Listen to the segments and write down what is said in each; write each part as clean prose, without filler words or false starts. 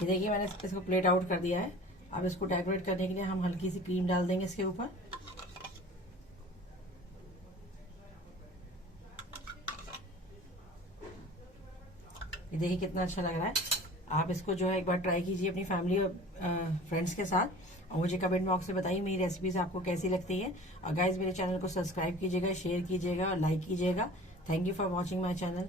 ये देखिए मैंने इसको प्लेट आउट कर दिया है। अब इसको डेकोरेट करने के लिए हम हल्की सी क्रीम डाल देंगे इसके ऊपर। ये देखिए कितना अच्छा लग रहा है। आप इसको जो है एक बार ट्राई कीजिए अपनी फैमिली और फ्रेंड्स के साथ, और मुझे कमेंट बॉक्स में बताइए मेरी रेसिपीज आपको कैसी लगती है। और गाइज मेरे चैनल को सब्सक्राइब कीजिएगा, शेयर कीजिएगा और लाइक कीजिएगा। Thank you for watching my channel.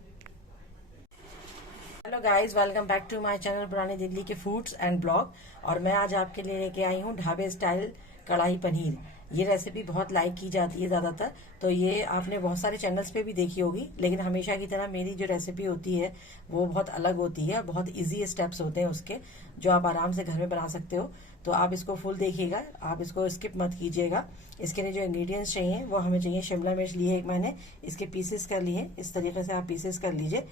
Hello guys, welcome back to my channel पुरानी दिल्ली के फूड्स एंड ब्लॉग। और मैं आज आपके लिए लेके आई हूँ ढाबे स्टाइल कढ़ाई पनीर। ये रेसिपी बहुत लाइक की जाती है ज़्यादातर, तो ये आपने बहुत सारे चैनल्स पे भी देखी होगी, लेकिन हमेशा की तरह मेरी जो रेसिपी होती है वो बहुत अलग होती है। बहुत इजी स्टेप्स होते हैं उसके, जो आप आराम से घर में बना सकते हो। तो आप इसको फुल देखिएगा, आप इसको स्किप मत कीजिएगा। इसके लिए जो इंग्रेडिएंट्स चाहिए वो हमें चाहिए, शिमला मिर्च लिए एक मैंने, इसके पीसेस कर लिए, इस तरीके से आप पीसेस कर लीजिए।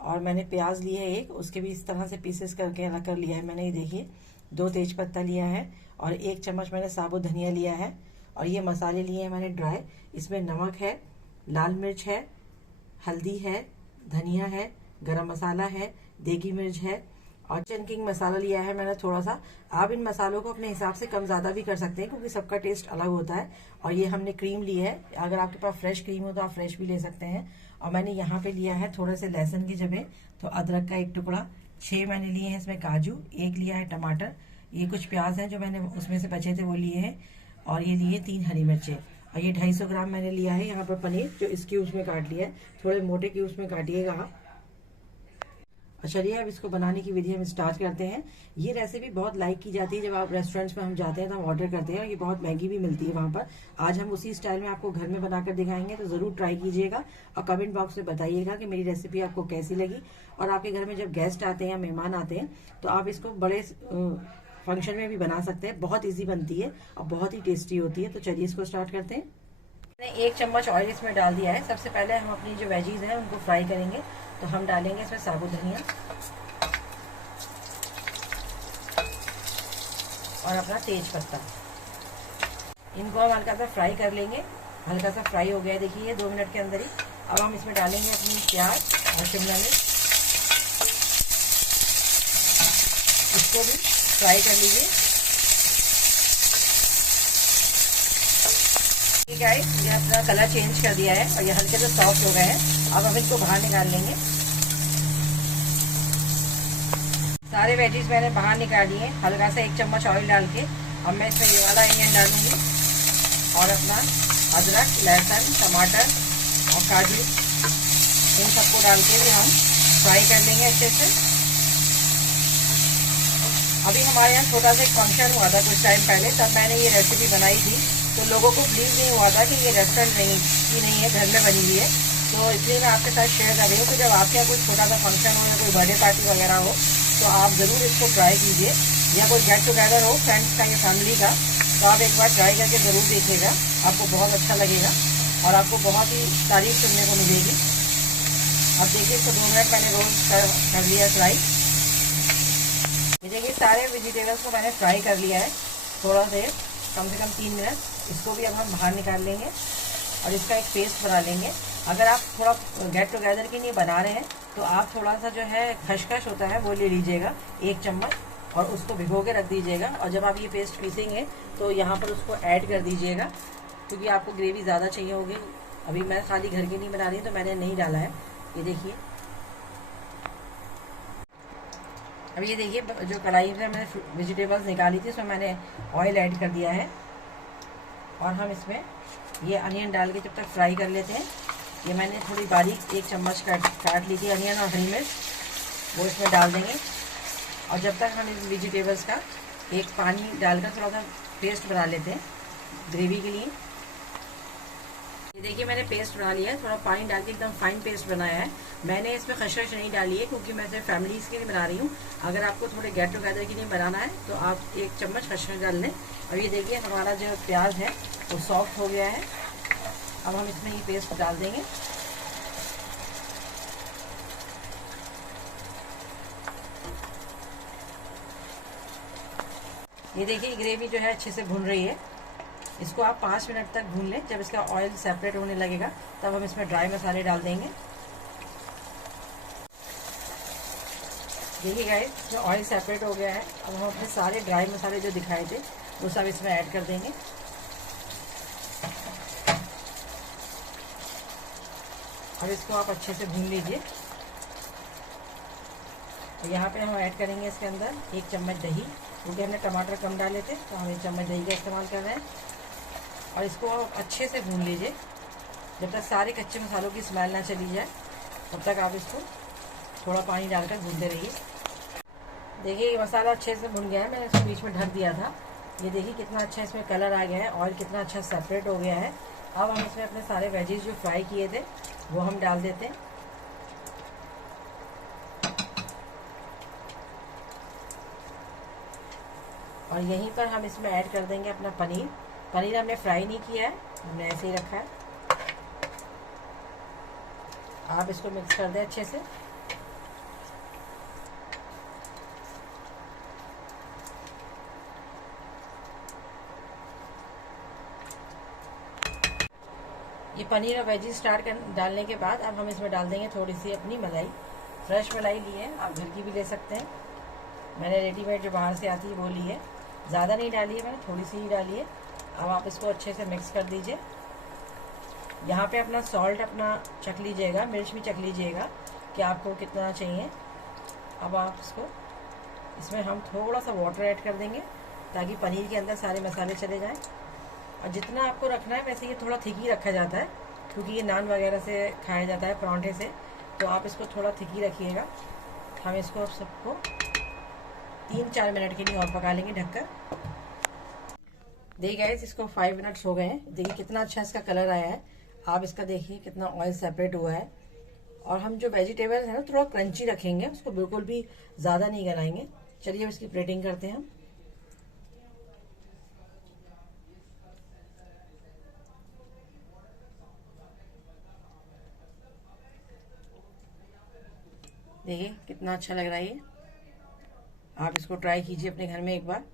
और मैंने प्याज लिए है एक, उसके भी इस तरह से पीसेस करके अलग कर लिया है मैंने। ये देखिए 2 तेज पत्ता लिया है और 1 चम्मच मैंने साबुत धनिया लिया है। और ये मसाले लिए हैं मैंने ड्राई। इसमें नमक है, लाल मिर्च है, हल्दी है, धनिया है, गरम मसाला है, देगी मिर्च है और चनकिंग मसाला लिया है मैंने थोड़ा सा। आप इन मसालों को अपने हिसाब से कम ज़्यादा भी कर सकते हैं, क्योंकि सबका टेस्ट अलग होता है। और ये हमने क्रीम ली है, अगर आपके पास फ्रेश क्रीम हो तो आप फ्रेश भी ले सकते हैं। और मैंने यहाँ पे लिया है थोड़े से लहसुन की जगह तो अदरक का 1 टुकड़ा, 6 मैंने लिए हैं इसमें काजू, 1 लिया है टमाटर, ये कुछ प्याज हैं जो मैंने उसमें से बचे थे वो लिए हैं, और ये लिए 3 हरी मिर्चें। और ये 250 ग्राम मैंने लिया है यहाँ पर पनीर, जो इस क्यूब्स में काट लिया है, थोड़े मोटे क्यूब्स में काटिएगा आप। चलिए अब इसको बनाने की विधि हम स्टार्ट करते हैं। ये रेसिपी बहुत लाइक की जाती है, जब आप रेस्टोरेंट्स में हम जाते हैं तो हम ऑर्डर करते हैं, और ये बहुत महंगी भी मिलती है वहाँ पर। आज हम उसी स्टाइल में आपको घर में बनाकर दिखाएंगे, तो ज़रूर ट्राई कीजिएगा और कमेंट बॉक्स में बताइएगा कि मेरी रेसिपी आपको कैसी लगी। और आपके घर में जब गेस्ट आते हैं या मेहमान आते हैं तो आप इसको बड़े फंक्शन में भी बना सकते हैं। बहुत ईजी बनती है और बहुत ही टेस्टी होती है। तो चलिए इसको स्टार्ट करते हैं। मैंने 1 चम्मच ऑयल इसमें डाल दिया है। सबसे पहले हम अपनी जो वेजीज हैं उनको फ्राई करेंगे। तो हम डालेंगे इसमें साबुत धनिया और अपना तेज पत्ता। इनको हम हल्का सा फ्राई कर लेंगे। हल्का सा फ्राई हो गया है, देखिए ये 2 मिनट के अंदर ही। अब हम इसमें डालेंगे अपनी प्याज और शिमला मिर्च, इसको भी फ्राई कर लीजिए। ठीक है, ये अपना कलर चेंज कर दिया है और ये हल्के से सॉफ्ट हो गए हैं। अब हम इसको बाहर निकाल लेंगे। सारे वेजीज मैंने बाहर निकाल दिए। हल्का सा 1 चम्मच ऑयल डाल के अब मैं इसमें ये वाला अनियन डालूंगी और अपना अदरक, लहसुन, टमाटर और काजू, इन सबको डाल के भी हम फ्राई कर लेंगे अच्छे से। अभी हमारे यहाँ छोटा सा एक फंक्शन हुआ था कुछ टाइम पहले, तब मैंने ये रेसिपी बनाई थी। तो लोगों को बिलीव नहीं हुआ था कि ये रेस्टोरेंट नहीं है, घर में बनी हुई है। तो इसलिए मैं आपके साथ शेयर कर रही हूँ कि जब आपके यहाँ कोई छोटा सा फंक्शन हो या कोई बर्थडे पार्टी वगैरह हो तो आप ज़रूर इसको ट्राई कीजिए, या कोई गेट टुगेदर हो फ्रेंड्स का या फैमिली का, तो आप एक बार ट्राई करके ज़रूर देखिएगा। आपको बहुत अच्छा लगेगा और आपको बहुत ही तारीफ सुनने को मिलेगी। अब देखिए इसको 2 मिनट मैंने रोस्ट कर लिया फ्राई। देखिए सारे वेजिटेबल्स को मैंने फ्राई कर लिया है थोड़ा देर, कम से कम 3 मिनट। इसको भी अब हम बाहर निकाल लेंगे और इसका एक पेस्ट बना लेंगे। अगर आप थोड़ा गेट टुगेदर के लिए बना रहे हैं तो आप थोड़ा सा जो है खसखस होता है वो ले लीजिएगा 1 चम्मच, और उसको भिगो के रख दीजिएगा। और जब आप ये पेस्ट पीसेंगे तो यहाँ पर उसको ऐड कर दीजिएगा, क्योंकि आपको ग्रेवी ज़्यादा चाहिए होगी। अभी मैं खाली घर के लिए बना रही हूँ तो मैंने नहीं डाला है। ये देखिए, अब ये देखिए जो कढ़ाई से मैंने वेजिटेबल्स निकाली थी उसमें मैंने ऑयल ऐड कर दिया है, और हम इसमें ये अनियन डाल के जब तक फ्राई कर लेते हैं। ये मैंने थोड़ी बारीक 1 चम्मच काट ली थी अनियन और हरी मिर्च, वो इसमें डाल देंगे। और जब तक हम इस वेजिटेबल्स का एक पानी डालकर थोड़ा सा पेस्ट बना लेते हैं ग्रेवी के लिए। ये देखिए मैंने पेस्ट बना लिया है, थोड़ा पानी डाल के एकदम फाइन पेस्ट बनाया है। मैंने इसमें खसखस नहीं डाली है क्योंकि मैं सिर्फ फैमिलीज के लिए बना रही हूँ। अगर आपको थोड़े गेट टुगेदर के लिए बनाना है तो आप 1 चम्मच खसखस डाल लें। और ये देखिए हमारा जो प्याज है वो सॉफ्ट हो गया है। अब हम इसमें ये पेस्ट डाल देंगे। ये देखिए ग्रेवी जो है अच्छे से भून रही है। इसको आप 5 मिनट तक भून लें। जब इसका ऑयल सेपरेट होने लगेगा तब हम इसमें ड्राई मसाले डाल देंगे। देखिए गाइस, इसमें ऑयल सेपरेट हो गया है। अब हम अपने सारे ड्राई मसाले जो दिखाए थे वो सब इसमें ऐड कर देंगे। और इसको आप अच्छे से भून लीजिए। यहाँ पे हम ऐड करेंगे इसके अंदर 1 चम्मच दही, क्योंकि हमने टमाटर कम डाले थे तो हम 1 चम्मच दही का इस्तेमाल कर रहे हैं। और इसको आप अच्छे से भून लीजिए जब तक सारे कच्चे मसालों की स्मेल ना चली जाए, तब तक आप इसको थोड़ा पानी डालकर भूनते रहिए। देखिए ये मसाला अच्छे से भुन गया है, मैंने इसको बीच में ढक दिया था। ये देखिए कितना अच्छा इसमें कलर आ गया है, ऑयल कितना अच्छा सेपरेट हो गया है। अब हम इसमें अपने सारे वेजीज जो फ्राई किए थे वो हम डाल देते हैं। और यहीं पर हम इसमें ऐड कर देंगे अपना पनीर। पनीर हमने फ्राई नहीं किया है, हमने ऐसे ही रखा है। आप इसको मिक्स कर दें अच्छे से। ये पनीर और वेजी डालने के बाद अब हम इसमें डाल देंगे थोड़ी सी अपनी मलाई। फ्रेश मलाई ली है, आप घर की भी ले सकते हैं। मैंने रेडीमेड जो बाहर से आती है वो ली है, ज़्यादा नहीं डाली है मैंने, थोड़ी सी ही डाली है। अब आप इसको अच्छे से मिक्स कर दीजिए। यहाँ पे अपना सॉल्ट अपना चख लीजिएगा, मिर्च भी चख लीजिएगा कि आपको कितना चाहिए। अब आप इसमें हम थोड़ा सा वाटर ऐड कर देंगे ताकि पनीर के अंदर सारे मसाले चले जाएं। और जितना आपको रखना है, वैसे ये थोड़ा थिक ही रखा जाता है क्योंकि ये नान वगैरह से खाया जाता है, परांठे से, तो आप इसको थोड़ा थिक ही रखिएगा। हम इसको सबको 3-4 मिनट के लिए और पका लेंगे ढककर। देखिए गाइस, इसको 5 मिनट्स हो गए हैं। देखिए कितना अच्छा इसका कलर आया है। आप इसका देखिए कितना ऑयल सेपरेट हुआ है। और हम जो वेजिटेबल्स है ना थोड़ा क्रंची रखेंगे, उसको बिल्कुल भी ज़्यादा नहीं गलाएंगे। चलिए अब इसकी प्लेटिंग करते हैं हम। देखिए कितना अच्छा लग रहा है ये। आप इसको ट्राई कीजिए अपने घर में एक बार।